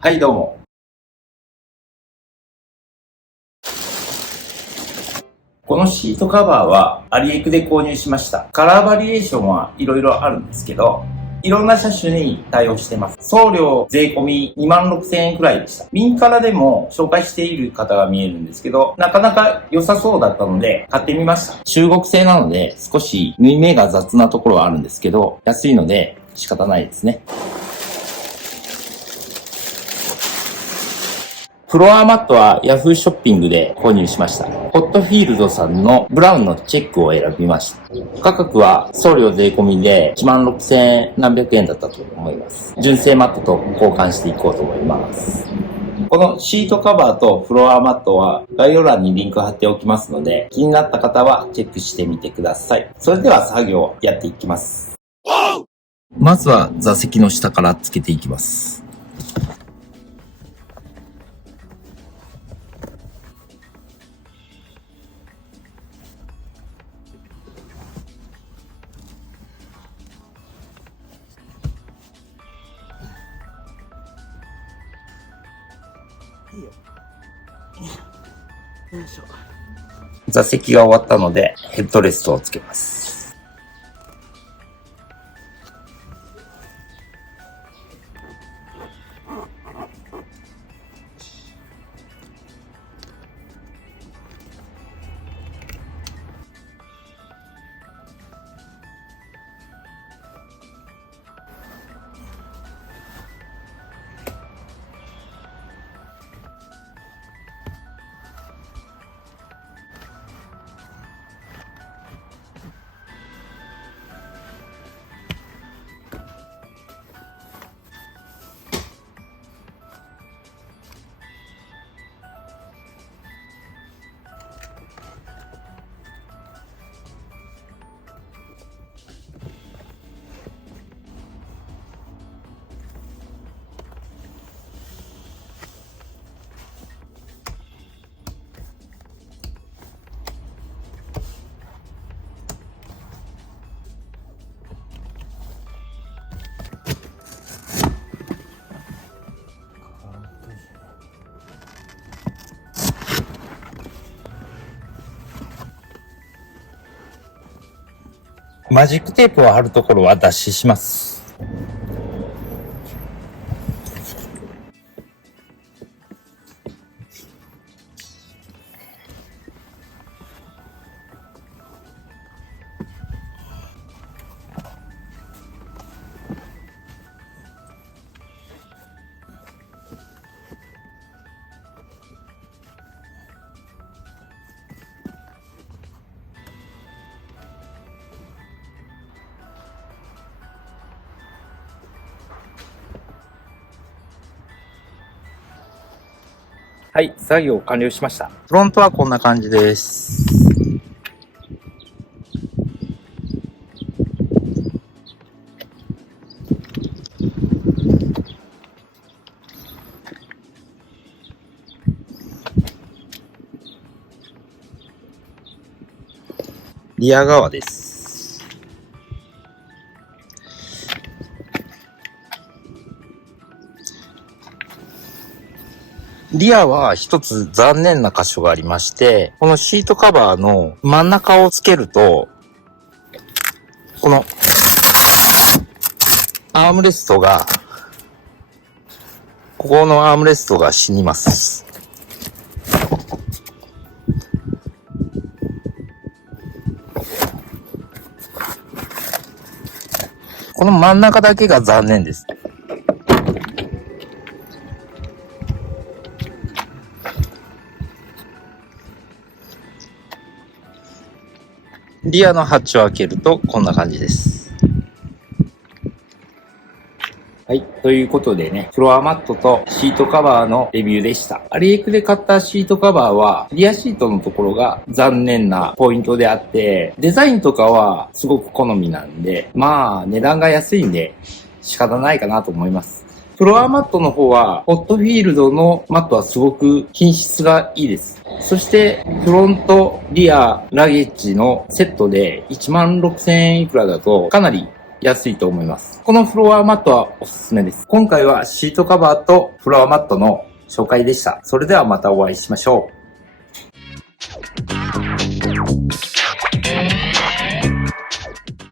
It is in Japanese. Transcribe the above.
はいどうも。このシートカバーはアリエクで購入しました。カラーバリエーションはいろいろあるんですけど、いろんな車種に対応してます。送料税込み26,000円くらいでした。ミンカラでも紹介している方が見えるんですけど、なかなか良さそうだったので買ってみました。中国製なので少し縫い目が雑なところはあるんですけど、安いので仕方ないですね。フロアマットは Yahoo ショッピングで購入しました。ホットフィールドさんのブラウンのチェックを選びました。価格は送料税込みで16,000何百円だったと思います。純正マットと交換していこうと思います。このシートカバーとフロアマットは概要欄にリンク貼っておきますので、気になった方はチェックしてみてください。それでは作業をやっていきます。まずは座席の下からつけていきます。座席が終わったのでヘッドレストをつけます。マジックテープを貼るところは脱脂します。はい、作業完了しました。フロントはこんな感じです。リア側です。リアは一つ残念な箇所がありまして、このシートカバーの真ん中をつけると、このアームレストが、ここのアームレストが死にます。この真ん中だけが残念です。リアのハッチを開けるとこんな感じです。はい。ということでね、フロアマットとシートカバーのレビューでした。アリエクで買ったシートカバーは、リアシートのところが残念なポイントであって、デザインとかはすごく好みなんで、まあ、値段が安いんで仕方ないかなと思います。フロアマットの方は、ホットフィールドのマットはすごく品質がいいです。そして、フロント、リア、ラゲッジのセットで16,000円いくらだと、かなり安いと思います。このフロアマットはおすすめです。今回はシートカバーとフロアマットの紹介でした。それではまたお会いしましょう。